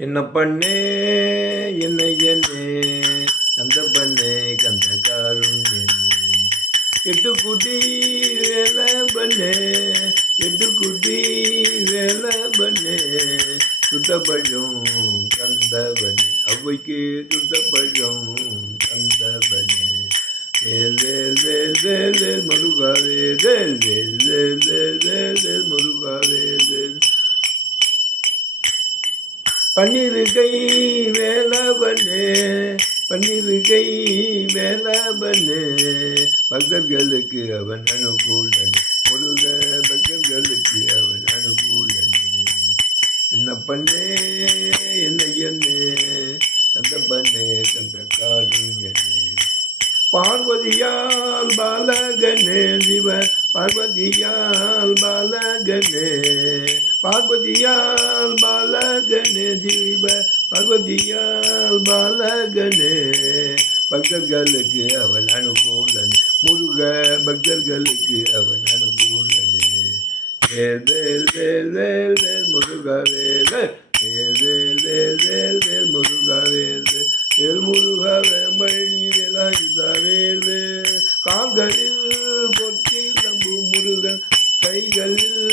என்ன பண்ணே என்னை என்னே கந்த பண்ணே கந்த காருண்யனே எட்டு குட்டி வேலை பண்ணே எட்டு குட்டி வேலை பண்ணே சுட்டப்பழம் கந்தவனே அவைக்கு சுட்டப்பழம் கந்தவனே வேல் வேல் வேல் வேல் வேல் முருகா வேல் வேல் வேல் வேல் வேல் வேல் வேல் முருகா வேல் வேல் பன்னிருகை வேலவனே பன்னிருகை வேலவனே பக்தர்களுக்கு அவன் அனுகூலனே முருக பக்தர்களுக்கு அவன் அனுகூலனே என்ன பண்ணே என்ன என்னே கந்த பண்ணே கந்த காருண்யனே பார்வதியால் பாலகனே சிவ பார்வதியால் பாலகனே பார்வதியால் பாலகனே சிவ பார்வதியால் பாலகனே பக்தர்களுக்கு அவன் அனுகூலன் முருக பக்தர்களுக்கு அவன் அனுகூலனே வேல் வேல் வேல் வேல் வேல் முருகா வேல் வேல் வேல் வேல் வேல் வேல் முருகா வேல் வேல் முருகா வேமணி வேலாயுதா வேல் வேல் கால்களில் பொற்றில் நம்பு முருகன் கைகளில்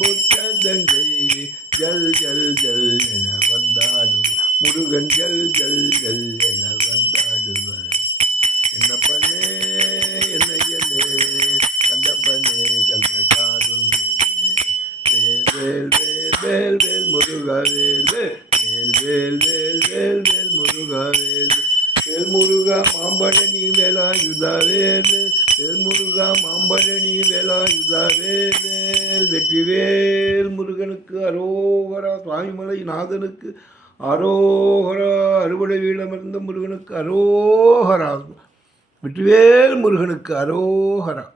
பொற்ற தங்கை ஜல் ஜல் ஜல் என வந்தாடுவார் முருகன் ஜல் ஜல் ஜல் என வந்தாடுவார் என்ன பண்ணே என்ன என்னே கந்த பண்ணே கந்த காருண்யனே வேல் வேல் வேல் வேல் வேல் முருகா வேல் வேல் வேல் வேல் வேல் வேல் முருகா வேல் வேல் முருகா மாம்பழனி வேலாயுதா வேல் வேல் முருகா மாம்பழனி வேலாயுதா வேல் வேல் வெற்றிவேல் முருகனுக்கு அரோகரா சுவாமிமலை நாதனுக்கு அரோகரா அறுவடை வீடமர்ந்த முருகனுக்கு அரோகரா வெற்றிவேல் முருகனுக்கு அரோகரா.